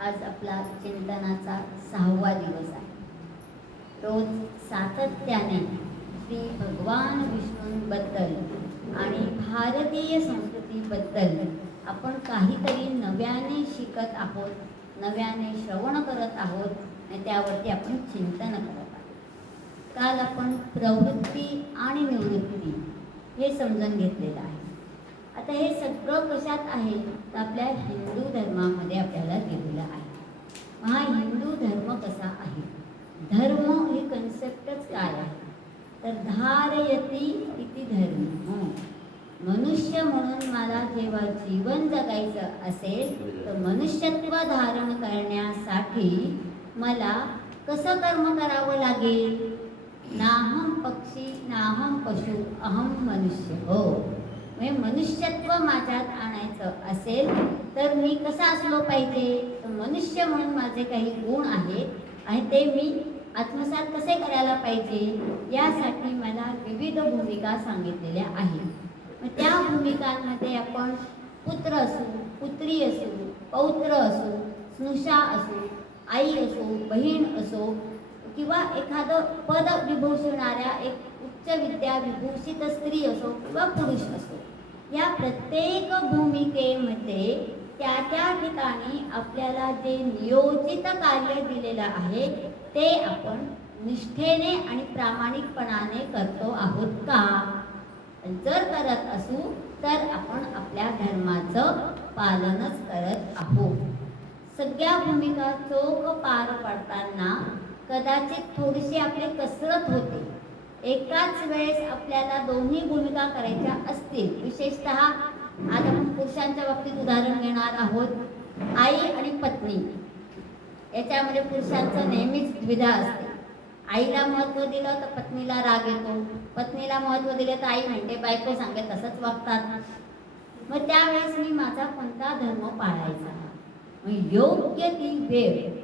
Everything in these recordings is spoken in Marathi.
आज आपला चिंतनाचा 6वा दिवस आहे. रोज सातत्याने श्री भगवान विष्णूंबद्दल आणि भारतीय संस्कृतीबद्दल आपण काहीतरी नव्याने शिकत आहोत, नव्याने श्रवण करत आहोत आणि त्यावरती आपण चिंतन करत आहोत. काल आपण प्रवृत्ती आणि निवृत्ती हे समजून घेतलेलं आहे. आता हे सगळं कशात आहे तर आपल्या हिंदू धर्मामध्ये आपल्याला दिलेलं आहे. हा हिंदू धर्म कसा आहे, धर्म ही कन्सेप्टच काय आहे तर धारयती इति धर्म. मनुष्य म्हणून मला जेव्हा जीवन जगायचं असेल तर मनुष्यत्व धारण करण्यासाठी मला कसं कर्म करावं लागेल. नाहम पक्षी नाहम पशु अहम मनुष्य. हो, म्हणजे मनुष्यत्व माझ्यात आणायचं असेल तर मी कसा असलो पाहिजे तर मनुष्य म्हणून माझे काही गुण आहेत आणि ते मी आत्मसात कसे करायला पाहिजे यासाठी मला विविध भूमिका सांगितलेल्या आहेत. मग त्या भूमिकांमध्ये आपण पुत्र असू, पुत्री असू, पौत्र असू, स्नुषा असू, आई असो, बहीण असो किंवा एखादं पद विभूषणाऱ्या एक उच्च विद्या विभूषित स्त्री असो किंवा पुरुष असो, या प्रत्येक भूमिकेमध्ये त्या त्या ठिकाणी आपल्याला जे नियोजित कार्य दिलेलं आहे ते आपण निष्ठेने आणि प्रामाणिकपणाने करतो आहोत का. जर करत असू तर आपण आपल्या धर्माचं पालनच करत आहोत. सगळ्या भूमिका चोख पार पडताना कदाचित थोडीशी आपली कसरत होते. एकाच वेळेस आपल्याला दोन्ही भूमिका करायच्या असतील, विशेषतः आज आपण पुरुषांच्या बाबतीत उदाहरण घेणार आहोत. आई आणि पत्नी याच्यामध्ये पुरुषांचं नेहमीच द्विधा असते. आईला महत्त्व दिलं तर पत्नीला राग येतो, पत्नीला महत्त्व दिलं तर आई म्हणते बायको सांगे तसंच वागतात. मग त्यावेळेस मी माझा कोणता धर्म पाळायचा. मग योग्य ती वेळ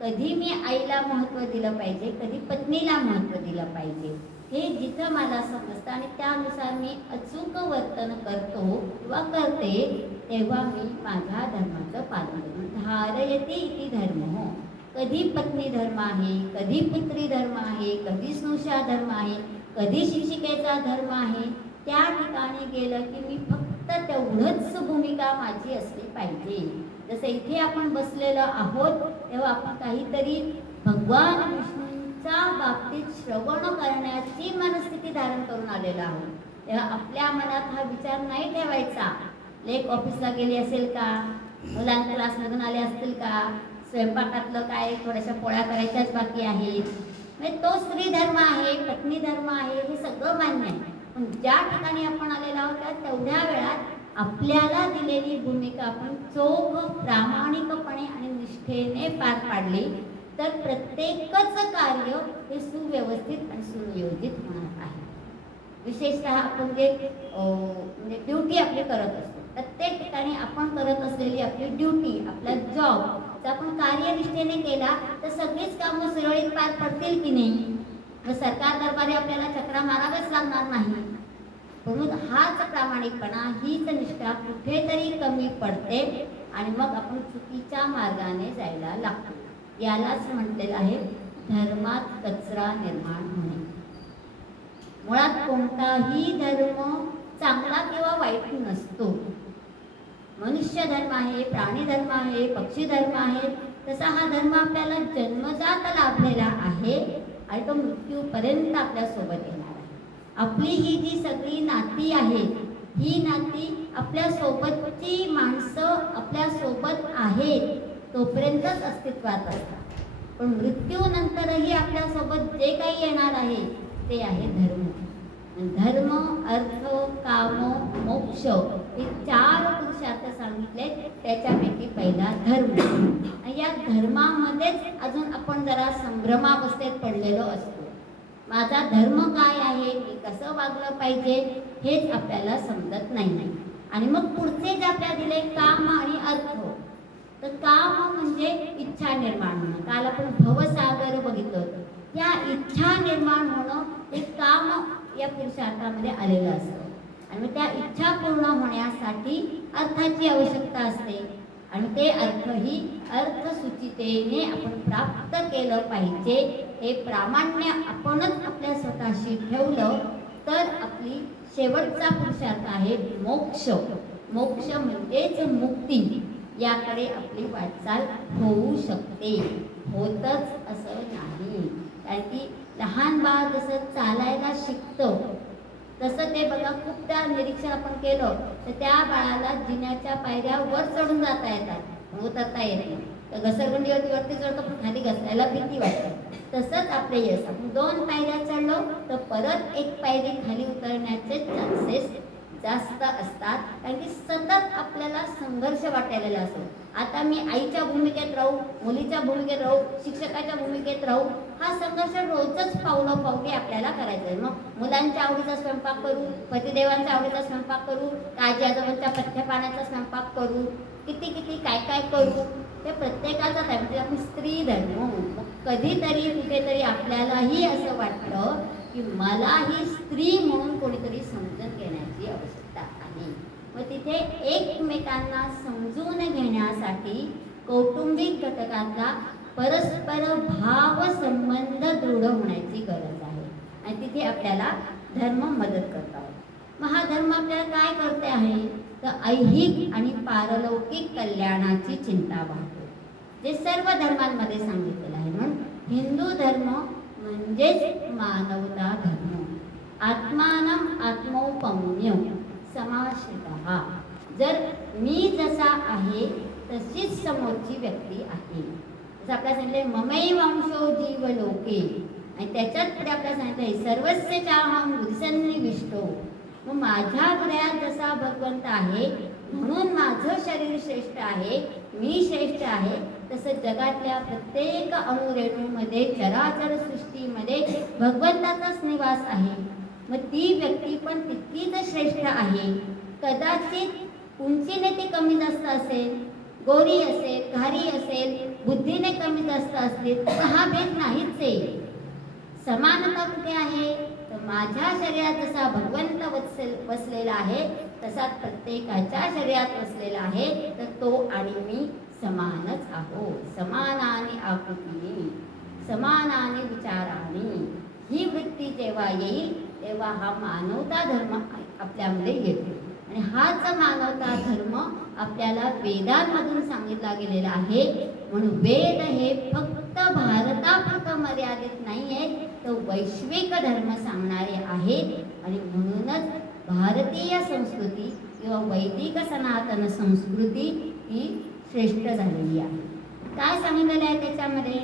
कधी मी आईला महत्त्व दिलं पाहिजे, कधी पत्नीला महत्त्व दिलं पाहिजे हे जिथं मला समजतं आणि त्यानुसार मी अचूक वर्तन करतो किंवा करते तेव्हा मी माझ्या धर्माचं पालन करतो. धारयती इति धर्म. कधी पत्नी धर्म आहे, कधी पुत्री धर्म आहे, कधी स्नुषा धर्म आहे, कधी शिक्षिकेचा धर्म आहे. त्या ठिकाणी गेलं की मी फक्त तेवढंच भूमिका माझी असली पाहिजे. जसं इथे आपण बसलेलो आहोत तेव्हा आपण काहीतरी भगवान विष्णूंच्या बाबतीत श्रवण करण्याची मनस्थिती धारण करून आलेलो आहोत. तेव्हा आपल्या मनात हा विचार नाही ठेवायचा लेक ऑफिसला गेली असेल का, मुलांच्या क्लासमधून आले असतील का, स्वयंपाकातलं काय थोड्याशा पोळ्या करायच्याच बाकी आहेत. म्हणजे तो स्त्री धर्म आहे, पत्नी धर्म आहे, हे सगळं मान्य आहे. पण ज्या ठिकाणी आपण आलेलो आहोत त्या तेवढ्या वेळात आपल्याला दिलेली भूमिका आपण चोख प्रामाणिकपणे आणि निष्ठेने पार पाडली तर प्रत्येकच कार्य हे सुव्यवस्थित आणि सुनियोजित होणार आहे. विशेषतः आपण जे म्हणजे ड्युटी आपली करत असतो, प्रत्येक ठिकाणी आपण करत असलेली आपली ड्युटी, आपला जॉब जर आपण कार्यनिष्ठेने केला तर सगळीच कामं सुरळीत पार पडतील की नाही. मग सरकार दरबारी आपल्याला चक्रा माराव्याच लागणार नाही. म्हणून हाच प्रामाणिकपणा, हीच निष्ठा कुठेतरी कमी पडते आणि मग आपण चुकीच्या मार्गाने जायला लागतो. यालाच म्हटलेलं आहे धर्मात कचरा निर्माण होणे. मुळात कोणताही धर्म चांगला किंवा वाईट नसतो. मनुष्य धर्म आहे, प्राणी धर्म आहे, पक्षी धर्म आहे, तसा हा धर्म आपल्याला जन्मजात लाभलेला आहे आणि तो मृत्यूपर्यंत आपल्या सोबत येणार आहे. आपली ही जी सगळी नाती आहे ही नाती आपल्या सोबतची माणसं आपल्या सोबत आहेत तोपर्यंतच अस्तित्वात असतात. पण मृत्यूनंतरही आपल्या सोबत जे काही येणार आहे ते आहे धर्म. धर्म, अर्थ, काम, मोक्ष हे 4 पुरुषार्थ सांगितले. त्याच्यापैकी पहिला धर्म. आणि या धर्मामध्येच अजून आपण जरा संभ्रमावस्थेत पडलेलो असतो. माझा धर्म काय आहे, मी कसं वागलं पाहिजे हेच आपल्याला समजत नाही. आणि मग पुढचे जे आपल्याला दिले काम आणि अर्थ, तर काम म्हणजे इच्छा निर्माण होणं. काल आपण भवसागर बघितलं होतं. या इच्छा निर्माण होणं हे काम या पुरुषार्थामध्ये आलेलं असतं. आणि मग त्या इच्छा पूर्ण होण्यासाठी अर्थाची आवश्यकता असते. आणि ते अर्थही अर्थसूचितेने आपण प्राप्त केलं पाहिजे. हे प्रामाण्य आपणच आपल्या स्वतःशी ठेवलं तर आपली शेवटचा पुरुषार्थ आहे मोक्ष. मोक्ष म्हणजेच मुक्ती. याकडे आपली वाटचाल होऊ शकते. होतच असं नाही. कारण की लहान बाळ जसं चालायला शिकतं तसं ते बघा खूपदा निरीक्षण आपण केलं तर त्या बाळाला जिन्याच्या पायऱ्या वर चढून जाता येतात, उतरता येत नाही. तर घसरगुंडीवरती वरती चढतो पण खाली घसरायला भीती वाटते. तसंच आपले यश, आपण 2 पायऱ्या चढलो तर परत 1 पायरी खाली उतरण्याचे चान्सेस जास्त असतात. कारण की सतत आपल्याला संघर्ष वाटायला असतो. आता मी आईच्या भूमिकेत राहू, मुलीच्या भूमिकेत राहू, शिक्षकाच्या भूमिकेत राहू, हा संघर्ष रोजच पावलोपावली आपल्याला करायचा आहे. मग मुलांच्या आवडीचा स्वयंपाक करू, पतिदेवांच्या आवडीचा स्वयंपाक करू, काळजी आजोबांच्या पथ्यपाण्याचा स्वयंपाक करू, किती किती काय काय करू, ते प्रत्येकाचाच आहे. म्हणजे आपण स्त्री धर्म. कधीतरी कुठेतरी आपल्यालाही असं वाटलं की मला ही स्त्री म्हणून कोणीतरी समजून घेण्याची आवश्यकता आहे. मग तिथे एकमेकांना समजून घेण्यासाठी कौटुंबिक घटकातला परस्पर भाव संबंध दृढ होण्याची गरज आहे. आणि तिथे आपल्याला धर्म मदत करतो. मग हा धर्म आपल्याला काय करते आहे तर ऐहिक आणि पारलौकिक कल्याणाची चिंता वाहतो, जे सर्व धर्मांमध्ये सांगितलेलं आहे. म्हणून हिंदू धर्म म्हणजेच मानवता धर्म. आत्मानम आत्मौपम्य समाश्रितः. जर मी जसा आहे तशीच समोरची व्यक्ती आहे. जसं आपल्याला सांगितलंय ममैवांशो जीव लोके, आणि त्याच्यात पुढे आपल्याला सांगितलंय सर्वस्य चाहं हृदयसन्निविष्टो. मग माझ्या हृदयात जसा भगवंत आहे म्हणून माझं शरीर श्रेष्ठ आहे, मी श्रेष्ठ आहे, तसं जगातल्या प्रत्येक अणुरेणूमध्ये चराचर सृष्टीमध्ये भगवंताचाच निवास आहे. मग ती व्यक्ती पण तितकीच श्रेष्ठ आहे. कदाचित उंचीने ती कमी जास्त असेल, गोरी असेल, घारी असेल, बुद्धीने कमी जास्त असतील, तर हा भेद नाहीच आहे. समानता कुठे आहे तर माझ्या शरीरात जसा भगवंत बसलेला आहे तसा प्रत्येकाच्या शरीरात बसलेला आहे. तर तो आणि मी समानच आहोत. समानाने आकृतीने समानाने विचाराने. ही वृत्ती जेव्हा येईल तेव्हा हा मानवता धर्म आपल्यामध्ये येतो. आणि हाच मानवता धर्म आपल्याला वेदांमधून सांगितला गेलेला आहे. म्हणून वेद हे फक्त भारतापुरतं मर्यादित नाही आहे, तो वैश्विक धर्म सांगणारे आहेत. आणि म्हणूनच भारतीय संस्कृती किंवा वैदिक सनातन संस्कृती ही श्रेष्ठ झालेली आहे. काय सांगितलेलं आहे त्याच्यामध्ये?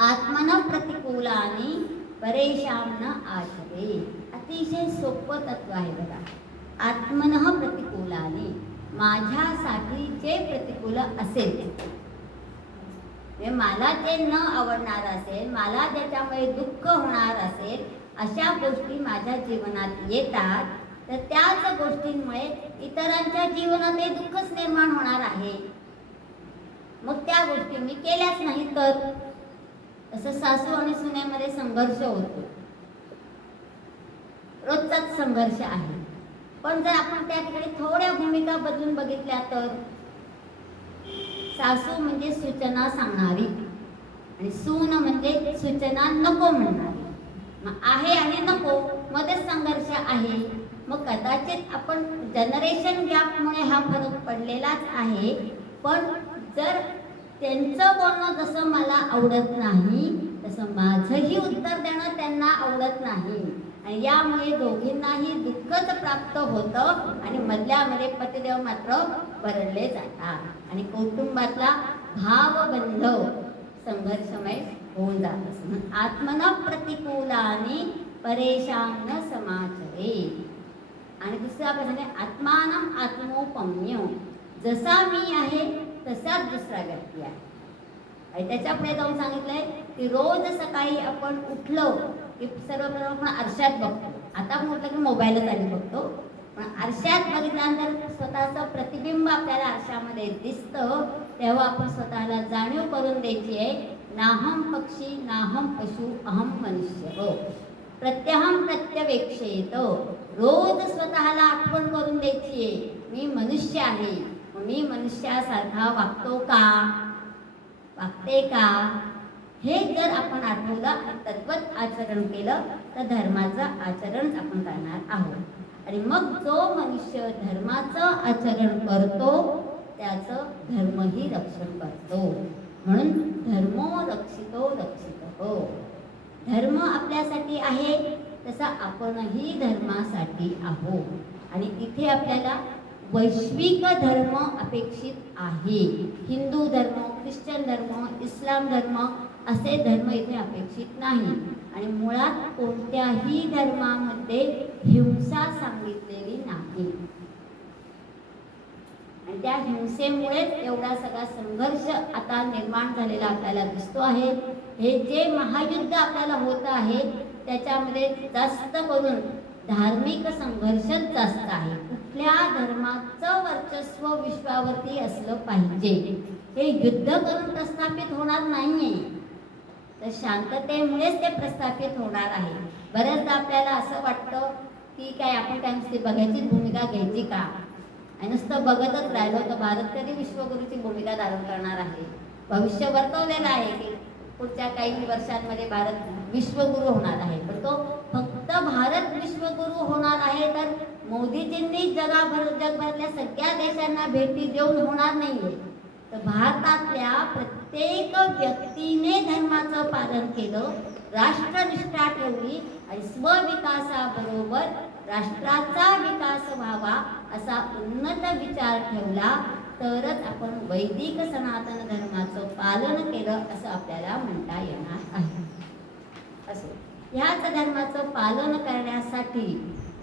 आत्मन प्रतिकूलानी परेशान न आचरे. अतिशय सोपं तत्व आहे बघा. आत्मन प्रतिकूलानी, माझ्यासाठी जे प्रतिकूल असेल, मला जे न आवडणार असेल, मला ज्याच्यामुळे दुःख होणार असेल, अशा गोष्टी माझ्या जीवनात येतात. तर त्याच गोष्टींमुळे इतरांच्या जीवनातही दुःखच निर्माण होणार आहे. मग त्या गोष्टी मी केल्याच नाही तर असं सासू आणि सुनेमध्ये संघर्ष होतो, रोजचाच संघर्ष आहे. पण जर आपण त्या ठिकाणी थोड्या भूमिका बदलून बघितल्या तर सासू म्हणजे सूचना सांगणारी आणि सून म्हणजे सूचना नको म्हणणारी. मग आहे आणि नको मध्येच संघर्ष आहे. मग कदाचित आपण जनरेशन गॅपमुळे हा फरक पडलेलाच आहे. पण जर त्यांचं बोलणं जसं मला आवडत नाही तसं माझंही उत्तर देणं त्यांना आवडत नाही, आणि यामुळे दोघींनाही दुःखच प्राप्त होतं आणि मधल्यामध्ये पतिदेव मात्र भरडले जातात आणि कौटुंबातला भावबंध संघर्षमय होऊन जात असं. आत्मन प्रतिकूलानी परेशान समाचरे. आणि दुसरं आपण सांगते आत्मानम आत्मोपम्य. जसा मी आहे तसाच दुसरा व्यक्ती आहे. आणि त्याच्या पुढे जाऊन सांगितलंय की रोज सकाळी आपण उठलो की सर्वप्रथम आपण आरशात बघतो. आता आपण म्हटलं की मोबाईलच आधी बघतो, पण आरशात बघितल्यानंतर स्वतःचं प्रतिबिंब आपल्याला आरशामध्ये दिसतं. तेव्हा आपण स्वतःला जाणीव करून द्यायची आहे, नाहम पक्षी नाहम पशु अहम मनुष्य. प्रत्यहम प्रत्यवेक्षेत. रोज स्वतःला आठवण करून द्यायची आहे, मी मनुष्य आहे. मी मनुष्यासारखा वागतो का, वागते का, हे जर आपण आठवलं आणि तद्वत आचरण केलं तर धर्माचं आचरण आपण करणार आहोत. आणि मग जो मनुष्य धर्माचं आचरण करतो त्याचं धर्मही रक्षण करतो. म्हणून धर्मो रक्षितो रक्षितो. धर्म आपल्यासाठी आहे तसा आपणही धर्मासाठी आहोत. आणि तिथे आपल्याला वैश्विक धर्म अपेक्षित आहे. हिंदू धर्म, ख्रिश्चन धर्म, इस्लाम धर्म असे धर्म इथे अपेक्षित नाही. आणि मुळात कोणत्याही धर्मामध्ये हिंसा सांगितलेली नाही. आणि त्या हिंसेमुळेच एवढा सगळा संघर्ष आता निर्माण झालेला आपल्याला दिसतो आहे. हे जे महायुद्ध आपल्याला होत आहे त्याच्यामध्ये जास्त करून धार्मिक संघर्षच जास्त आहे. कुठल्या धर्माचं वर्चस्व विश्वावरती असलं पाहिजे हे युद्ध करून प्रस्थापित होणार नाहीये, तर शांततेमुळेच ते प्रस्थापित होणार आहे. बऱ्याचदा आपल्याला असं वाटतं की काय आपण काय नुसती बघायची भूमिका घ्यायची का, आणि नुसतं बघतच राहिलो तर भारत कधी विश्वगुरूची भूमिका धारण करणार आहे. भविष्य वर्तवलेलं आहे की पुढच्या काही वर्षांमध्ये भारत विश्वगुरू होणार आहे. पण तो फक्त भारत विश्वगुरू होणार आहे तर मोदीजींनी जगभरातल्या सगळ्या देशांना भेटी देऊन होणार नाहीये. तर भारतातल्या प्रत्येक व्यक्तीने धर्माचं पालन केलं, राष्ट्रनिष्ठा ठेवली आणि स्वविकासाबरोबर राष्ट्राचा विकास व्हावा असा उन्नत विचार ठेवला तरच आपण वैदिक सनातन धर्माचं पालन केलं असं आपल्याला म्हणता येणार आहे. असो, ह्याच धर्माचं पालन करण्यासाठी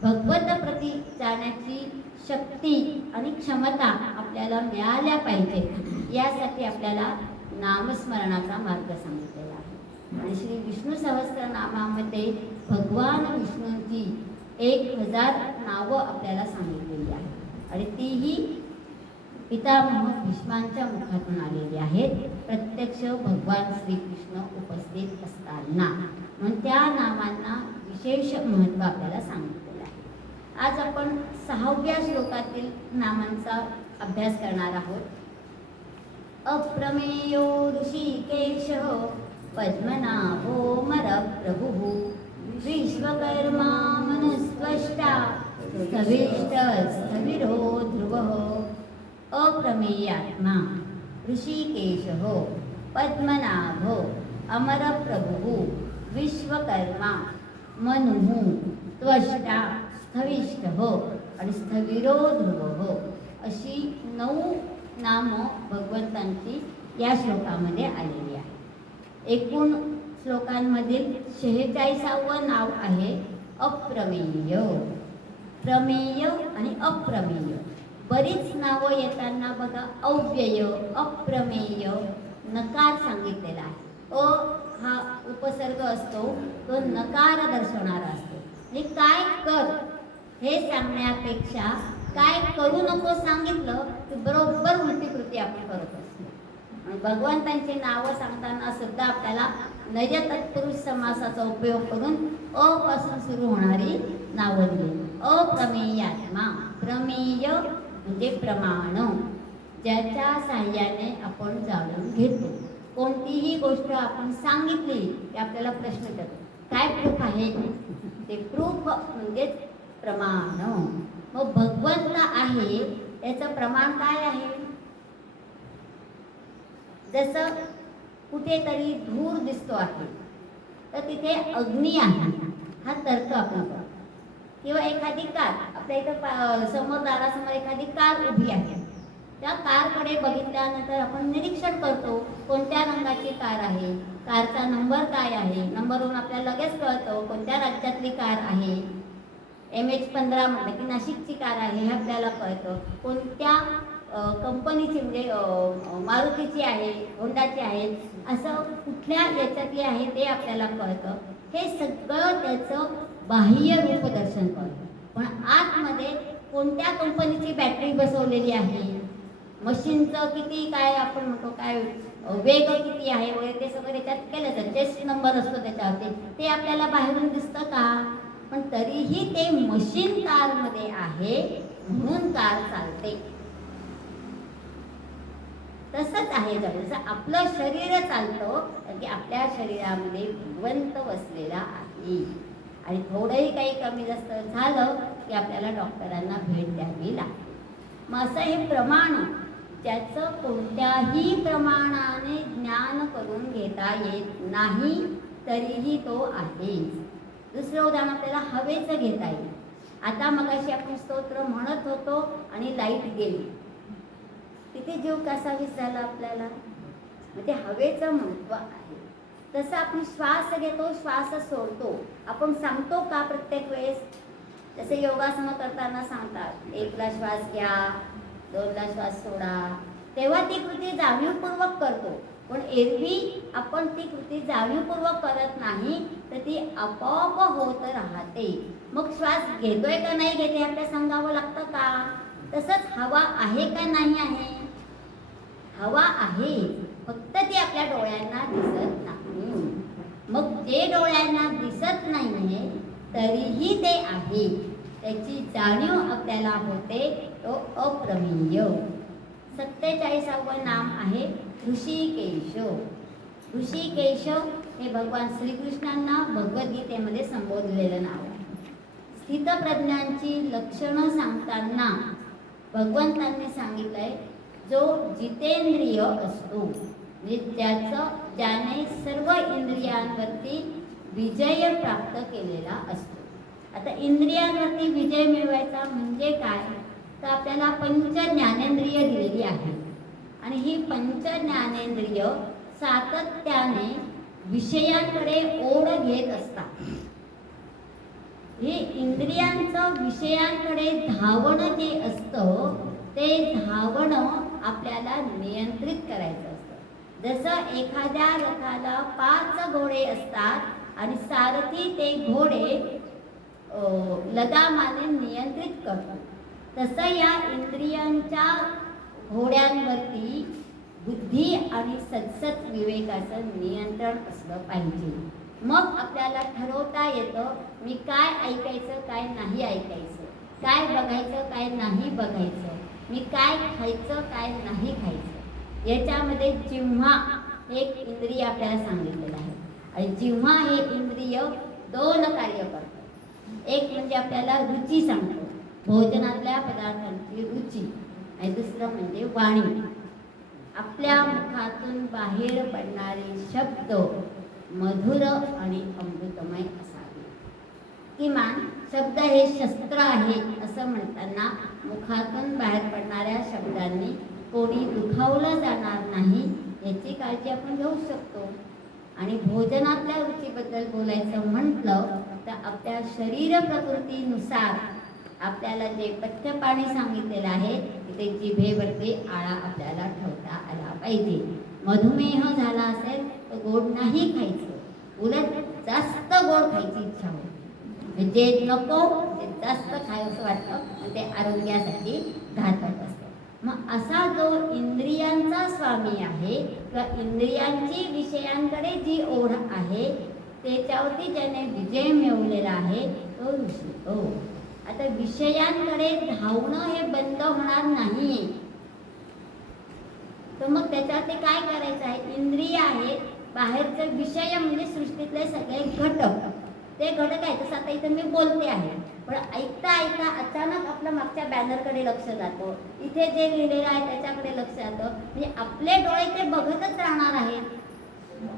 भगवत प्रती जाण्याची शक्ती आणि क्षमता आपल्याला मिळाल्या पाहिजे. यासाठी आपल्याला नामस्मरणाचा मार्ग सांगितलेला आहे. आणि श्री विष्णू सहस्त्रनामामध्ये भगवान विष्णूंची 1000 नावं आपल्याला सांगितलेली आहेत आणि तीही पितामह भीष्मांच्या मुखातून आलेली आहेत. प्रत्यक्ष भगवान श्रीकृष्ण उपस्थित असताना, म्हणून त्या नामांना विशेष महत्त्व आपल्याला सांगितलेलं आहे. आज आपण 6व्या श्लोकातील नामांचा अभ्यास करणार आहोत. अप्रमेयो ऋषिकेशः पद्मनाभो मरप्रभुः विश्वकर्मा मनुस्त्वष्टा स्थविरो ध्रुवः. अप्रमेयात्मा ऋषिकेशः पद्मनाभो अमरप्रभुः विश्वकर्मा मनुः त्वष्टा स्थविष्टः आणि स्थविरो ध्रुवः अशी 9 नामं भगवंतांची या श्लोकामध्ये आलेली आहे. एकूण श्लोकांमधील 46वं नाव आहे अप्रमेय. प्रमेय आणि अप्रमेय बरीच नावं येताना बघा अव्यय, अप्रमेय, नकार सांगितलेला आहे. अ हा उपसर्ग असतो तो नकार दर्शवणारा असतो. हे काय कर हे सांगण्यापेक्षा काय करू नको सांगितलं की बरोबर उलटी कृती आपण करत असतो. आणि भगवंतांची नावं सांगताना सुद्धा आपल्याला नज तत्पुरुष समासाचा उपयोग करून अ पासून सुरू होणारी नावं दिली. अप्रमेयात्मा, प्रमेय म्हणजे प्रमाण, ज्याच्या साहाय्याने आपण जाणून घेतो. कोणतीही गोष्ट आपण सांगितली की आपल्याला प्रश्न येतो, काय प्रूफ आहे? ते प्रूफ म्हणजेच प्रमाण. मग भगवंत आहे त्याचं प्रमाण काय आहे? जसं कुठेतरी धूर दिसतो आहे तर तिथे अग्नी आहे हा तर्क आपण करतो. किंवा एखादी कार, आपल्या इथं समोर दारासमोर एखादी कार उभी आहे, त्या कारकडे बघितल्यानंतर आपण निरीक्षण करतो कोणत्या रंगाची कार आहे, कारचा नंबर काय आहे. नंबरवरून आपल्याला लगेच कळतं कोणत्या राज्यातली कार आहे. MH15 म्हटलं की नाशिकची कार आहे हे आपल्याला कळतं. कोणत्या कंपनीची म्हणजे मारुतीची आहे, होंडाची आहे, असं कुठल्या याच्यातली आहे ते आपल्याला कळतं. हे सगळं त्याचं बाह्य रूप दर्शन करतं. पण आतमध्ये कोणत्या कंपनीची बॅटरी बसवलेली आहे, मशीनचं किती काय आपण म्हणतो काय वेग किती आहे वगैरे ते सगळं त्याच्यात केलं तर चेस्ट नंबर असतो त्याच्यावरती, ते आपल्याला बाहेरून दिसतं का? पण तरीही ते मशीन कारमध्ये आहे म्हणून कार चालते. तसंच आहे जसं आपलं शरीर चालतं की आपल्या शरीरामध्ये भगवंत वसलेला आहे. आणि थोडंही काही कमी जास्त झालं की आपल्याला डॉक्टरांना भेट द्यावी लागते. मग असं हे प्रमाण ज्याचं कोणत्याही प्रमाणाने ज्ञान करून घेता येत नाही तरीही तो आहेच. दुसरं उदाहरण आपल्याला हवेचं घेता येईल. आता मगाशी आपण स्तोत्र म्हणत होतो आणि लाईट गेली, तिथे जीव कसा विसरला आपल्याला? म्हणजे हवेचं महत्त्व आहे. तसं आपण श्वास घेतो, श्वास सोडतो, आपण सांगतो का प्रत्येक वेळेस? जसे योगासनं करताना सांगतात 1ला श्वास घ्या, 2ला श्वास सोडा, तेव्हा ती कृती जाणीवपूर्वक करतो. पण एरवी आपण ती कृती जाणीवपूर्वक करत नाही तर ती आपोआप होत राहते. मग श्वास घेतोय का नाही घेते आपल्याला सांगावं लागतं का? तसंच हवा आहे का नाही आहे? हवा आहे, फक्त ती आपल्या डोळ्यांना दिसत नाही. मग जे डोळ्यांना दिसत नाहीये तरीही ते आहे, त्याची जाणीव आपल्याला होते, तो अप्रमेय. 47वं नाम आहे ऋषिकेश. ऋषिकेश हे भगवान श्रीकृष्णांना भगवद्गीतेमध्ये संबोधलेलं नाव आहे. स्थितप्रज्ञांची लक्षणं सांगताना भगवंतांनी सांगितलंय जो जितेंद्रिय असतो, म्हणजे ज्याने सर्व इंद्रियांवरती विजय प्राप्त केलेला असतो. आता इंद्रियांवरती विजय मिळवायचा म्हणजे काय? तर आपल्याला पंच ज्ञानेंद्रिय दिलेली आहे आणि ही पंच ज्ञानेंद्रिय सातत्याने विषयांकडे ओढ घेत असतात. हे इंद्रियांचं विषयांकडे धावणं जे असतं ते धावणं आपल्याला नियंत्रित करायचं असतं. जसं एखाद्या रथाला 5 घोडे असतात आणि सारथी ते घोडे लगामाने नियंत्रित करतो, तसं या इंद्रियांच्या घोड्यांवरती बुद्धी आणि सद्सत विवेकाचं नियंत्रण असलं पाहिजे. मग आपल्याला ठरवता येतं मी काय ऐकायचं काय नाही ऐकायचं, काय बघायचं काय नाही बघायचं, मी काय खायचं काय नाही खायचं. याच्यामध्ये जिव्हा एक इंद्रिय आपल्याला सांगितलेलं आहे आणि जिव्हा हे इंद्रिय 2 कार्य करतं. एक म्हणजे आपल्याला रुची सांगतो, भोजनातल्या पदार्थांची रुची, आणि दुसरं म्हणजे वाणी. आपल्या मुखातून बाहेर पडणारे शब्द मधुर आणि अमृतमय असावे. किमान शब्द हे शस्त्र आहे असं म्हणताना मुखातून बाहेर पडणाऱ्या शब्दांनी कोणी दुखावलं जाणार नाही याची काळजी आपण घेऊ शकतो. आणि भोजनातल्या रुचीबद्दल बोलायचं म्हटलं तर आपल्या शरीर प्रकृतीनुसार आपल्याला जे पथ्यपाणी सांगितलेलं आहे ते जिभेवरती आळा आपल्याला ठेवता आला पाहिजे. मधुमेह झाला असेल तर गोड नाही खायचं, उलट जास्त गोड खायची इच्छा होते. जे नको ते जास्त खायचं वाटतं आणि ते आरोग्यासाठी घातक असतं. मग असा जो इंद्रियांचा स्वामी आहे किंवा इंद्रियांची विषयांकडे जी ओढ आहे त्याच्यावरती ज्याने विजय मिळवलेला आहे तो ऋषी. आता विषयांकडे धावणं हे बंद होणार नाही, तर मग त्याच्यात काय करायचं आहे? इंद्रिय आहेत, बाहेरचे विषय म्हणजे सृष्टीतले सगळे घटक, ते घटक आहेत. तसं आता इथं मी बोलते आहे, पण ऐकता ऐकता अचानक आपलं मागच्या बॅनरकडे लक्ष जातं, इथे जे लिहिलेलं आहे त्याच्याकडे लक्ष जातं. म्हणजे आपले डोळे ते बघतच राहणार आहेत.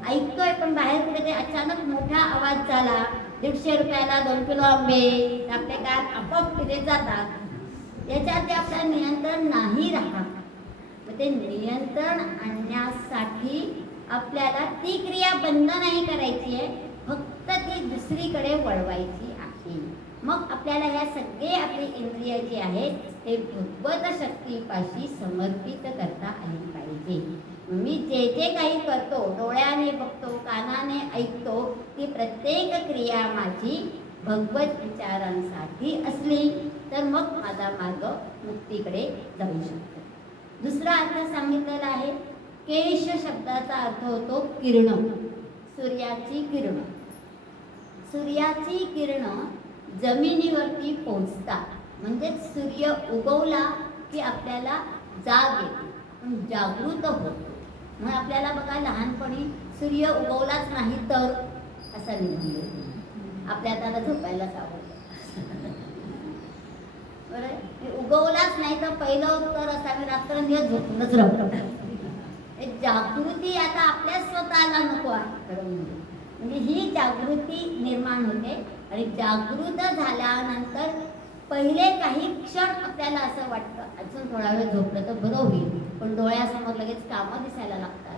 ऐकतोय पण बाहेर कुठे ते अचानक मोठा आवाज झाला, 150 रुपयाला 2 किलो आंबे, आपले कान आपोआप तिथे जातात. याच्यात आपलं नियंत्रण नाही राहत. ते नियंत्रण आणण्यासाठी आपल्याला ती क्रिया बंद नाही करायची आहे, फक्त ती दुसरीकडे वळवायची आहे. मग आपल्याला ह्या सगळे आपली इंद्रिय जी आहेत ते भगवत शक्तीपाशी समर्पित करता आली पाहिजे. मी जे जे काही करतो, डोळ्याने बघतो, कानाने ऐकतो, ती प्रत्येक क्रिया माझी भगवत विचारांसाठी असली तर मग माझा मार्ग मुक्तीकडे जाऊ शकतो. दुसरा अर्थ सांगितलेला आहे, केश शब्दाचा अर्थ होतो किरण, सूर्याची किरण. सूर्याची किरण जमिनीवरती पोहोचतात, म्हणजे सूर्य उगवला की आपल्याला जाग येते. पण जागृत होतो. मग आपल्याला बघा लहानपणी सूर्य उगवलाच नाही तर असा निबंध आपल्या आता झोपायलाच आवडतं. बरं, उगवलाच नाही तर पहिलं उत्तर असं रात्रंदिवस झोपूनच राहतो. जागृती आता आपल्या स्वतःला नको आहे खरं म्हणजे ही जागृती निर्माण होते. आणि जागृत झाल्यानंतर पहिले काही क्षण आपल्याला असं वाटतं अजून थोडा वेळ झोपलं तर बरं होईल, पण डोळ्यासमोर लगेच कामं दिसायला लागतात.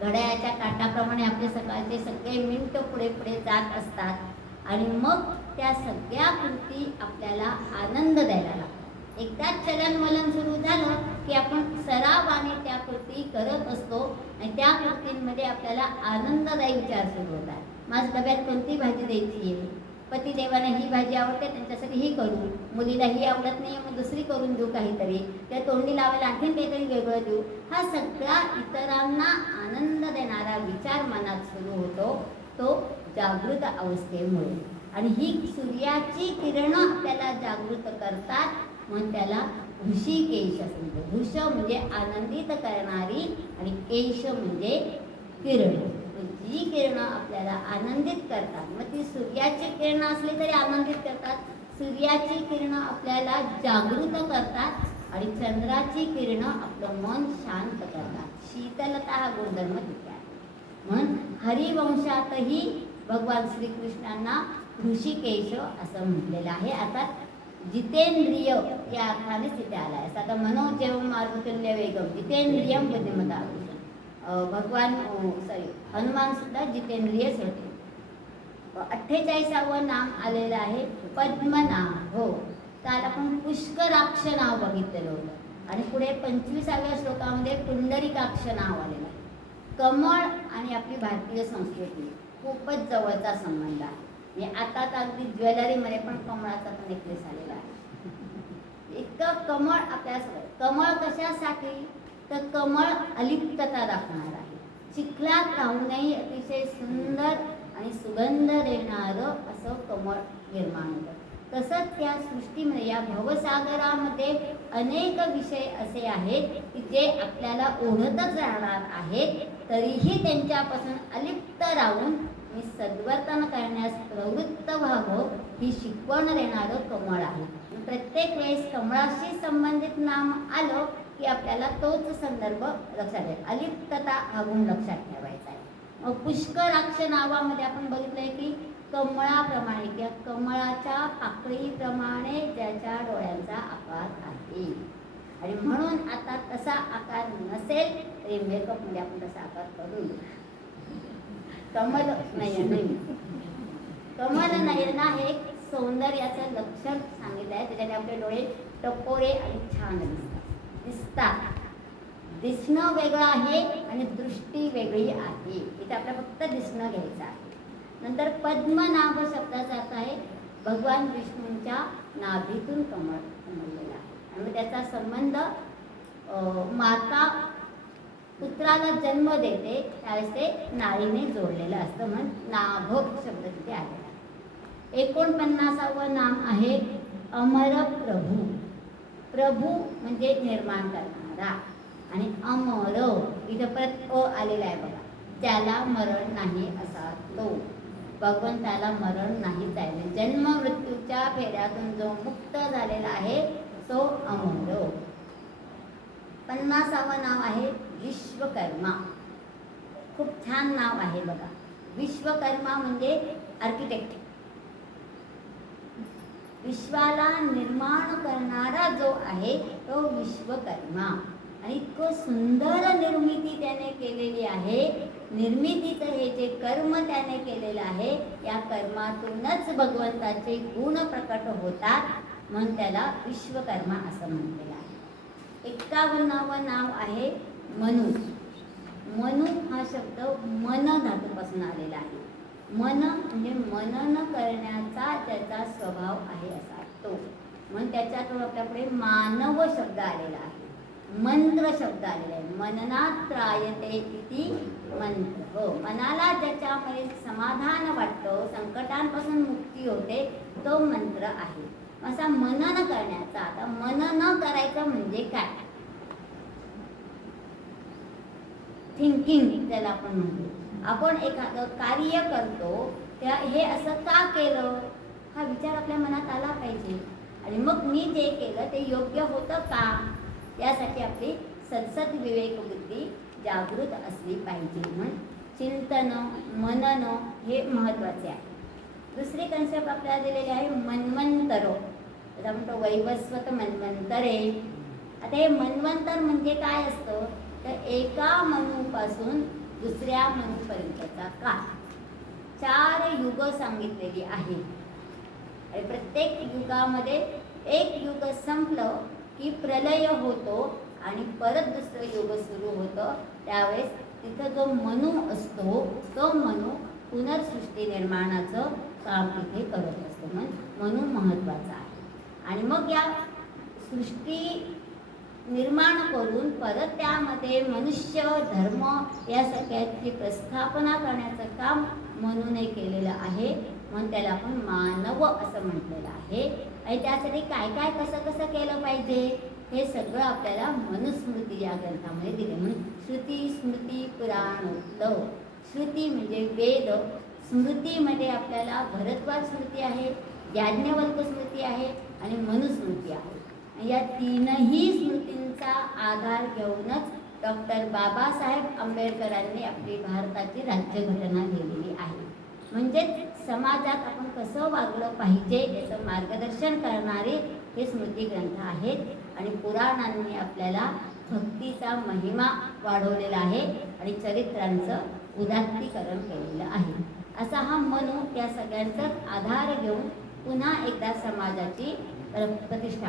घड्याळाच्या काटाप्रमाणे आपले सकाळचे सगळे मिनिटं पुढे पुढे जात असतात आणि मग त्या सगळ्या कृती आपल्याला आनंद द्यायला लागतात. एकदा चलनवलन सुरू झालं की आपण सरावाने त्या कृती करत असतो आणि त्या कृतींमध्ये आपल्याला आनंददायी विचार सुरू होतात. माझ्या डब्यात कोणती भाजी द्यायची आहे, पतिदेवाला ही भाजी आवडते त्यांच्यासाठी ही करू, मुलीला ही आवडत नाही मग दुसरी करून देऊ काहीतरी, त्या तोंडी लावायला आणखीन काहीतरी वेगळं देऊ. हा सगळा इतरांना आनंद देणारा विचार मनात सुरू होतो तो जागृत अवस्थेमुळे. आणि ही सूर्याची किरणं आपल्याला जागृत करतात म्हणून त्याला ऋषिकेश असं म्हणतो. ऋष म्हणजे आनंदित करणारी आणि केश म्हणजे किरण. जी किरणं आपल्याला आनंदित करतात, मग ती सूर्याची किरणं असली तरी आनंदित करतात, सूर्याची किरणं आपल्याला जागृत करतात आणि चंद्राची किरणं आपलं मन शांत करतात. शीतलता हा गुणधर्म तिथे आहे. म्हणून हरिवंशातही भगवान श्रीकृष्णांना ऋषिकेश असं म्हटलेलं आहे. आता जितेंद्रिय या अर्थाने तिथे आला आहे. आता मनोजेव मारुतुल्य वेगम जितेंद्रियम बुद्धिमता. भगवान हनुमान सुद्धा जितेंद्रियच होते. 48वं नाम आलेलं आहे पद्मनाभ. हो, काल आपण पुष्कराक्ष नाव बघितलेलं होतं आणि पुढे 25व्या श्लोकामध्ये पुंडरीकाक्ष नाव आलेलं आहे. कमळ आणि आपली भारतीय संस्कृती खूपच जवळचा संबंध आहे. आता तर अगदी ज्वेलरीमध्ये पण कमळाचा पण नेकलेस आलेला आहे. इतकं कमळ आपल्यासोबत. कमळ कशासाठी तर कमळ अलिप्तता दाखवणार आहे. चिखलात राहूनही अतिशय सुंदर आणि सुगंध देणारं असं कमळ निर्माण होतं. तसंच त्या सृष्टीमध्ये या भवसागरामध्ये अनेक विषय असे आहेत की जे आपल्याला ओढतच राहणार आहेत, तरीही त्यांच्यापासून अलिप्त राहून मी सद्वर्तन करण्यास प्रवृत्त व्हावं ही शिकवण देणारं कमळ आहे. प्रत्येक वेळेस कमळाशी संबंधित नाम आलं की आपल्याला तोच संदर्भ लक्षात येईल. अलिप्तता हा गुण लक्षात ठेवायचा आहे. मग पुष्कराक्ष नावामध्ये आपण बघितलंय की कमळाप्रमाणे किंवा कमळाच्या पाकळीप्रमाणे ज्याच्या डोळ्यांचा आकार आहे आणि म्हणून आता तसा आकार नसेल तरी मेकअपमध्ये आपण तसा आकार करू. कमल नयन, कमल नयन हे सौंदर्याचं लक्षण सांगितलं आहे. त्याच्याने आपले डोळे टपोरे आणि छान दिसतात. दिसणं वेगळं आहे आणि दृष्टी वेगळी आहे. इथे आपल्याला फक्त दिसणं घ्यायचं आहे. नंतर पद्मनाभ शब्दाचा अर्थ आहे भगवान विष्णूंच्या नाभीतून कमळ उमललेला आहे आणि त्याचा संबंध माता पुत्राला जन्म देते त्यावेळेस ते नाळीने जोडलेलं असतं म्हणून नाभ शब्द तिथे आलेला आहे. 49वं नाम आहे अमर प्रभू. प्रभू म्हणजे निर्माण करणारा आणि अमर इथं परत आलेला आहे बघा. त्याला मरण नाही असा तो. भगवंताला मरण नाहीच आहे. जन्म मृत्यूच्या फेऱ्यातून जो मुक्त झालेला आहे तो अमर. 50वं नाव आहे विश्वकर्मा. खूप छान नाव आहे बघा. विश्वकर्मा म्हणजे आर्किटेक्ट. विश्वाला निर्माण करणारा जो आहे तो विश्वकर्मा आणि इतकं सुंदर निर्मिती त्याने केलेली आहे. निर्मितीचं हे जे कर्म त्याने केलेलं आहे या कर्मातूनच भगवंताचे गुण प्रकट होतात म्हणून त्याला विश्वकर्मा असं म्हटलेलं आहे. 51वं नाव आहे मनु. मनु हा शब्द मन धातूपासून आलेला आहे. मन म्हणजे मनन करण्याचा त्याचा स्वभाव आहे असा तो. म्हणून त्याच्यातून आपल्यापुढे मानव शब्द आलेला आहे. मंत्र शब्द आलेला आहे. मननात त्रायते इति मंत्र. हो, मनाला ज्याच्यामध्ये समाधान वाटतं, संकटांपासून मुक्ती होते तो मंत्र आहे. असा मनन करण्याचा. आता मनन करायचं म्हणजे काय? थिंकिंग ज्याला आपण म्हणतो. आपण एखादं कार्य करतो त्या हे असं का केलं हा विचार आपल्या मनात आला पाहिजे. आणि मग मी जे केलं ते योग्य होतं का, यासाठी आपली सद्सद विवेकबुद्धी जागृत असली पाहिजे. म्हणून चिंतन मनन हे महत्त्वाचे आहे. दुसरी कन्सेप्ट आपल्याला दिलेली आहे मन्वंतर. त्याचा म्हणतो वैवस्वत मन्वंतरे. आता हे मन्वंतर म्हणजे काय असतं तर एका मनूपासून दुसऱ्या मनूपर्यंतचा काळ. 4 युग सांगितलेली आहे. आणि प्रत्येक युगामध्ये एक युग संपलं की प्रलय होतो आणि परत दुसरं युग सुरू होतं. त्यावेळेस तिथं जो मनू असतो तो मनू पुनर्सृष्टी निर्माणाचं काम तिथे करत असतो. म्हणून मनू महत्त्वाचा आहे. आणि मग या सृष्टी निर्माण करून परत त्यामध्ये मनुष्य धर्म या सगळ्याची प्रस्थापना करण्याचं काम मनूने केलेलं आहे. म्हणून त्याला आपण मानव असं म्हटलेलं आहे. आणि त्यासाठी काय काय कसं कसं केलं पाहिजे हे सगळं आपल्याला मनुस्मृती या ग्रंथामध्ये दिले. म्हणून श्रुती स्मृती पुराण लव. श्रुती म्हणजे वेद, स्मृतीमध्ये आपल्याला भरद्वाज स्मृती आहे, याज्ञवल्क स्मृती आहे आणि मनुस्मृती आहे. या तीनही स्मृतींचा आधार घेऊनच डॉक्टर बाबासाहेब आंबेडकरांनी आपली भारताची राज्यघटना लिहिलेली आहे. म्हणजेच समाजात आपण कसं वागलं पाहिजे याचं मार्गदर्शन करणारे हे स्मृती ग्रंथ आहेत. आणि पुराणांनी आपल्याला भक्तीचा महिमा वाढवलेला आहे आणि चरित्रांचं उदात्तीकरण केलेलं आहे. असा हा मनू या सगळ्यांचाच आधार घेऊन पुन्हा एकदा समाजाची प्रतिष्ठा